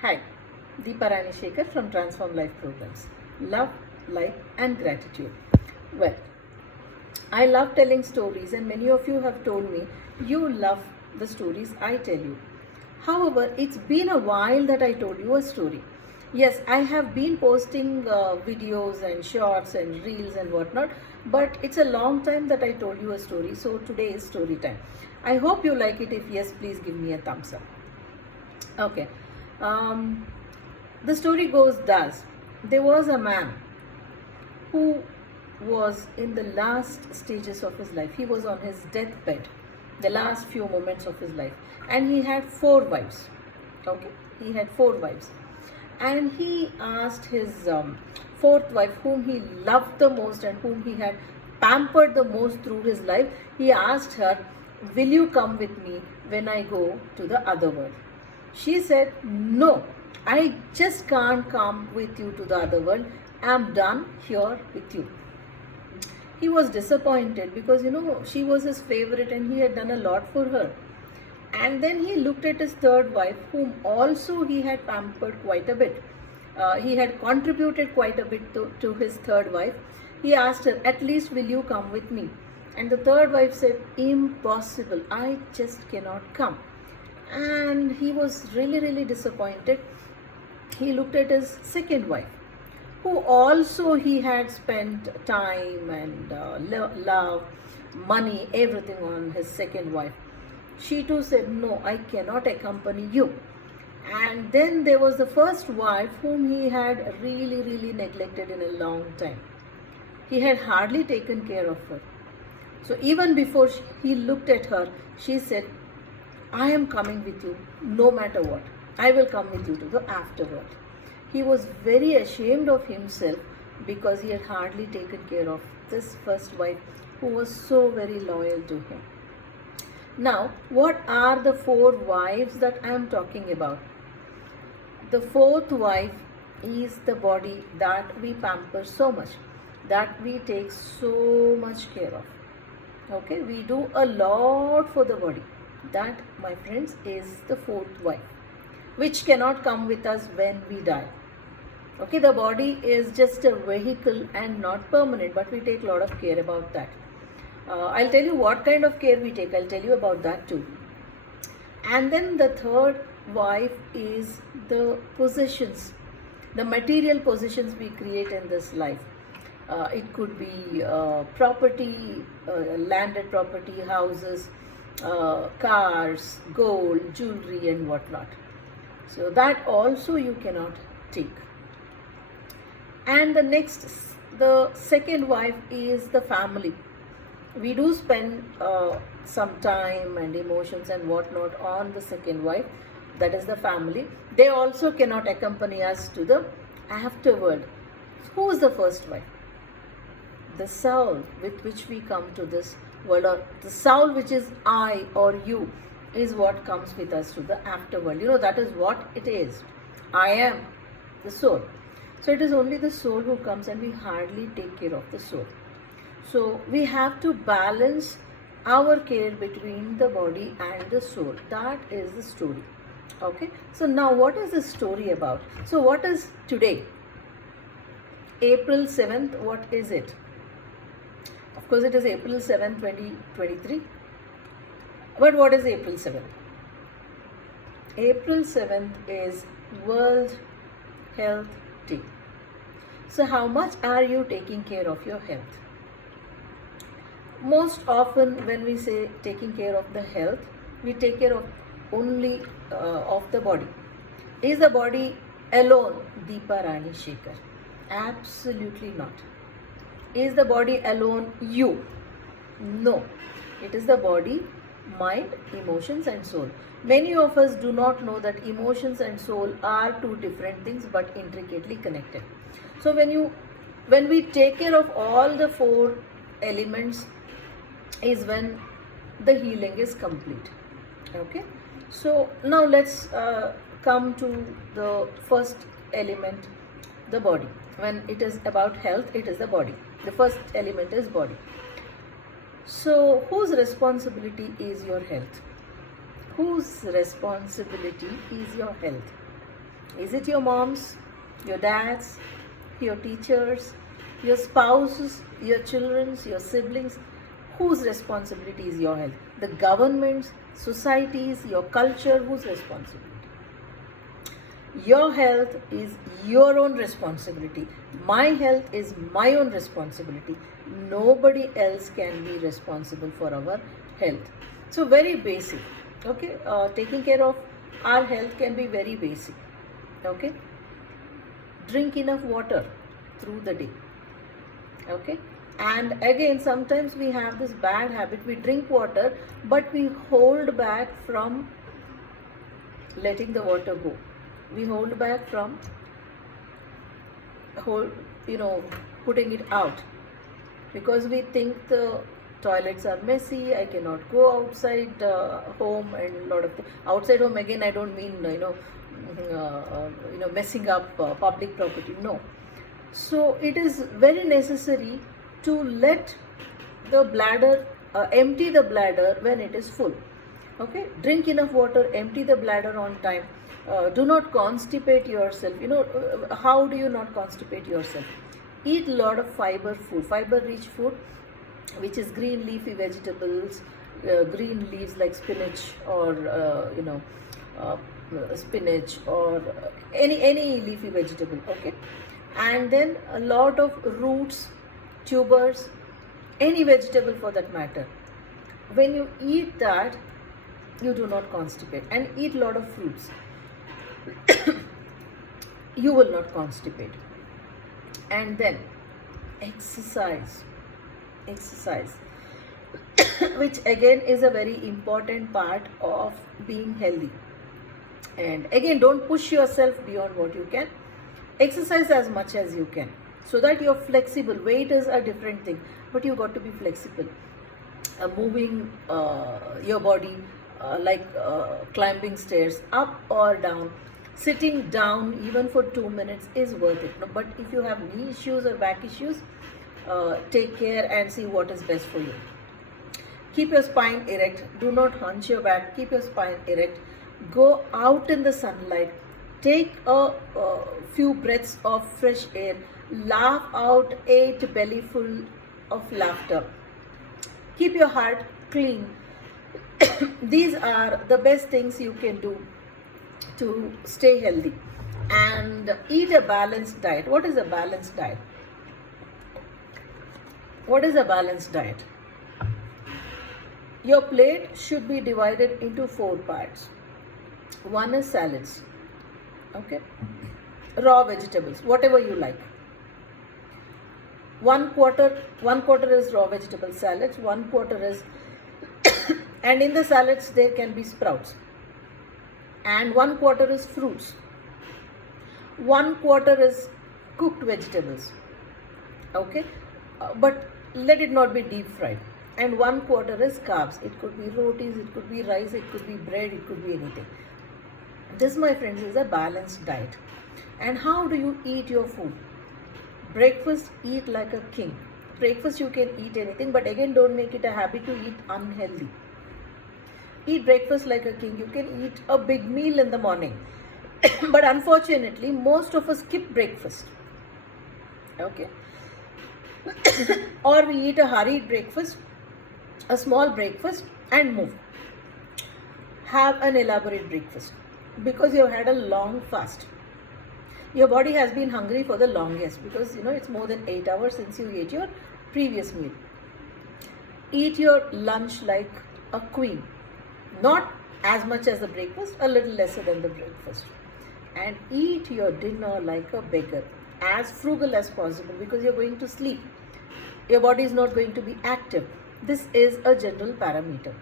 Hi, Deepa Shekhar from Transform Life Programs. Love, life, and gratitude. Well, I love telling stories, and many of you have told me you love the stories I tell you. However, it's been a while that I told you a story. Yes, I have been posting videos and shorts and reels and whatnot, but it's a long time that I told you a story, so today is story time. I hope you like it. If yes, please give me a thumbs up. Okay. Um, the story goes thus. There was a man who was in the last stages of his life. He was on his deathbed, the last few moments of his life, and he had four wives. Okay, he had four wives, and he asked his fourth wife, whom he loved the most and whom he had pampered the most through his life. He asked her, "Will you come with me when I go to the other world?" She said, "No, I just can't come with you to the other world. I'm done here with you." He was disappointed because she was his favorite and he had done a lot for her. And then he looked at his third wife, whom also he had pampered quite a bit. He had contributed quite a bit to his third wife. He asked her, "At least will you come with me?" And the third wife said, "Impossible, I just cannot come." And he was really disappointed. He looked at his second wife, who also he had spent time and love, money, everything on his second wife. She too said, "No, I cannot accompany you." And then there was the first wife, whom he had really neglected in a long time. He had hardly taken care of her. So even before he looked at her, she said, "I am coming with you no matter what. I will come with you to the afterworld." He was very ashamed of himself because he had hardly taken care of this first wife, who was so very loyal to him. Now, what are the four wives that I am talking about? The fourth wife is the body that we pamper so much, that we take so much care of. Okay, we do a lot for the body. That, my friends, is the fourth wife, which cannot come with us when we die. Okay, the body is just a vehicle and not permanent, but we take a lot of care about that. I'll tell you what kind of care we take. I'll tell you about that too. And then the third wife is the possessions, the material possessions we create in this life. It could be property, landed property, houses, cars, gold, jewelry, and whatnot. So that also you cannot take. And the second wife is the family. We do spend some time and emotions and whatnot on the second wife, that is the family. They also cannot accompany us to the afterworld. Who is the first wife? The soul with which we come to this world, or the soul which is I or you, is what comes with us to the afterworld. That is what it is. I am the soul. So it is only the soul who comes, and we hardly take care of the soul. So we have to balance our care between the body and the soul. That is the story. Okay. So now what is the story about? So what is today? April 7th, what is it? Of course it is April 7th, 2023. But what is April 7th? April 7th is World Health Day. So how much are you taking care of your health? Most often when we say taking care of the health, we take care of only of the body. Is the body alone Deepa Shekhar? Absolutely not. Is the body alone you? No. It is the body, mind, emotions and soul. Many of us do not know that emotions and soul are two different things but intricately connected. So when we take care of all the four elements is when the healing is complete. Okay, so now let's come to the first element, the body. When it is about health, it is the body. The first element is body. So whose responsibility is your health? Whose responsibility is your health? Is it your moms, your dads, your teachers, your spouses, your children's, your siblings? Whose responsibility is your health? The government's, societies, your culture, whose responsibility? Your health is your own responsibility. My health is my own responsibility. Nobody else can be responsible for our health. So very basic. Okay, taking care of our health can be very basic. Okay, drink enough water through the day. Okay, and again, sometimes we have this bad habit. We drink water, but we hold back from letting the water go. We hold back from putting it out, because we think the toilets are messy. I cannot go outside home, and a lot of outside home, again, I don't mean messing up public property. No. So it is very necessary to let the bladder empty the bladder when it is full. Okay, drink enough water, empty the bladder on time. Do not constipate yourself. How do you not constipate yourself? Eat a lot of fiber rich food, which is green leafy vegetables, green leaves like spinach, or spinach, or any leafy vegetable. Okay, and then a lot of roots, tubers, any vegetable for that matter. When you eat that, you do not constipate. And eat a lot of fruits. You will not constipate. And then exercise, which again is a very important part of being healthy. And again, don't push yourself beyond what you can. Exercise as much as you can, so that you're flexible. Weight is a different thing, but you got to be flexible. Moving your body, like climbing stairs, up or down, sitting down even for 2 minutes is worth it. No, but if you have knee issues or back issues, take care and see what is best for you. Keep your spine erect. Do not hunch your back. Keep your spine erect. Go out in the sunlight. Take a few breaths of fresh air. Laugh out 8 bellyful of laughter. Keep your heart clean. These are the best things you can do to stay healthy. And eat a balanced diet. What is a balanced diet? What is a balanced diet? Your plate should be divided into 4 parts. One is salads. Okay, raw vegetables, whatever you like. One quarter is raw vegetable salads. 1/4 is and in the salads there can be sprouts. And 1/4 is fruits. 1/4 is cooked vegetables. Okay, but let it not be deep fried. And 1/4 is carbs. It could be rotis, it could be rice, it could be bread, it could be anything. This, my friends, is a balanced diet. And how do you eat your food? Breakfast, eat like a king. Breakfast, you can eat anything, but again, don't make it a habit to eat unhealthy. Eat breakfast like a king. You can eat a big meal in the morning. But unfortunately, most of us skip breakfast. Okay. Or we eat a hurried breakfast, a small breakfast, and move. Have an elaborate breakfast, because you have had a long fast. Your body has been hungry for the longest, because it's more than 8 hours since you ate your previous meal. Eat your lunch like a queen. Not as much as the breakfast, a little lesser than the breakfast. And eat your dinner like a beggar, as frugal as possible, because you're going to sleep. Your body is not going to be active. This is a general parameter.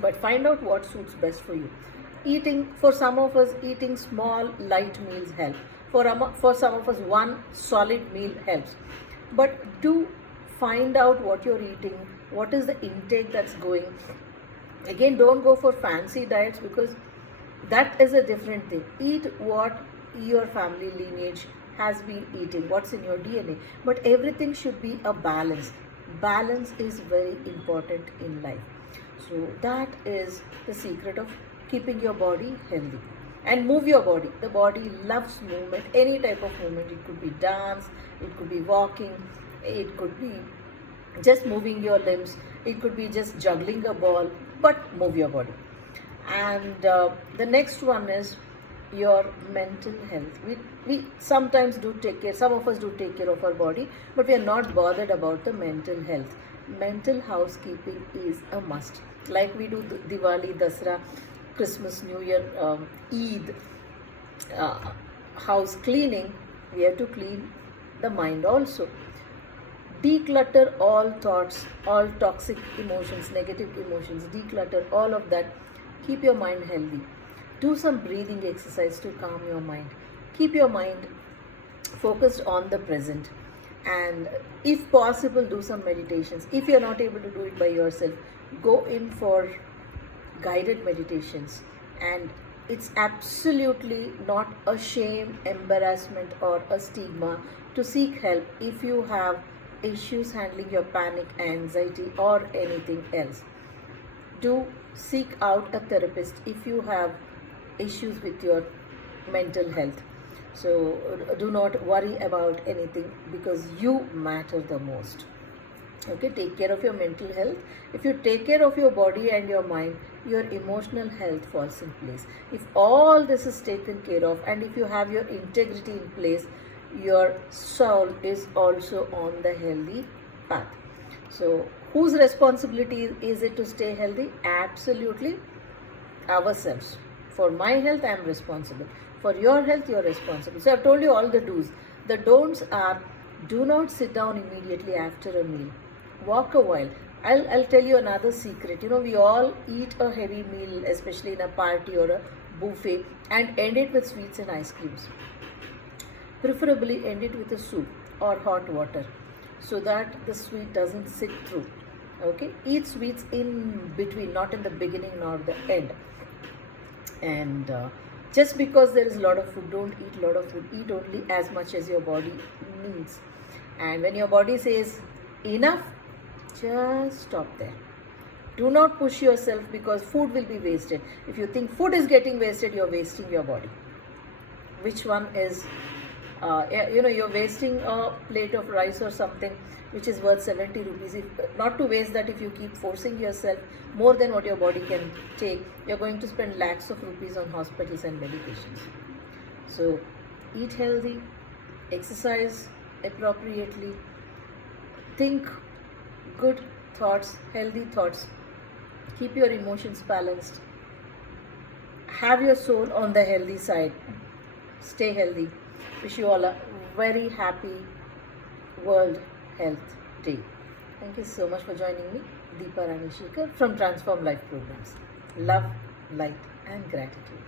But find out what suits best for you. For some of us, eating small, light meals help. For some of us, one solid meal helps. But do find out what you're eating, what is the intake that's going. Again, don't go for fancy diets, because that is a different thing. Eat what your family lineage has been eating, what's in your DNA. But everything should be a balance. Balance is very important in life. So that is the secret of keeping your body healthy. and move your body. The body loves movement, any type of movement. It could be dance, it could be walking, it could be just moving your limbs, it could be just juggling a ball, but move your body. And the next one is your mental health. We sometimes do take care, some of us do take care of our body, but we are not bothered about the mental health. Mental housekeeping is a must. Like we do Diwali, Dasra, Christmas, New Year, Eid, house cleaning, we have to clean the mind also. Declutter all thoughts, all toxic emotions, negative emotions, declutter all of that. Keep your mind healthy. Do some breathing exercise to calm your mind. Keep your mind focused on the present. And if possible, do some meditations. If you're not able to do it by yourself, go in for guided meditations. And it's absolutely not a shame, embarrassment, or a stigma to seek help if you have issues handling your panic, anxiety, or anything else. Do seek out a therapist if you have issues with your mental health. So do not worry about anything, because you matter the most. Okay, take care of your mental health. If you take care of your body and your mind, your emotional health falls in place. If all this is taken care of, and if you have your integrity in place, your soul is also on the healthy path. So whose responsibility is it to stay healthy? Absolutely ourselves. For my health, I am responsible. For your health, you are responsible. So I've told you all the do's. The don'ts are: do not sit down immediately after a meal. Walk a while. I'll tell you another secret. We all eat a heavy meal, especially in a party or a buffet, and end it with sweets and ice creams. Preferably end it with a soup or hot water, so that the sweet doesn't sit through. Okay, eat sweets in between, not in the beginning nor the end. And just because there is a lot of food, don't eat a lot of food. Eat only as much as your body needs. And when your body says enough, just stop there. Do not push yourself, because food will be wasted. If you think food is getting wasted, you're wasting your body. Which one is you're wasting a plate of rice or something which is worth 70 rupees. Not to waste that, if you keep forcing yourself more than what your body can take, you're going to spend lakhs of rupees on hospitals and medications. So eat healthy, exercise appropriately, think good thoughts, healthy thoughts, keep your emotions balanced, have your soul on the healthy side, stay healthy. Wish you all a very happy World Health Day. Thank you so much for joining me, Deepa Rani Shekhar from Transform Life Programs. Love, light and gratitude.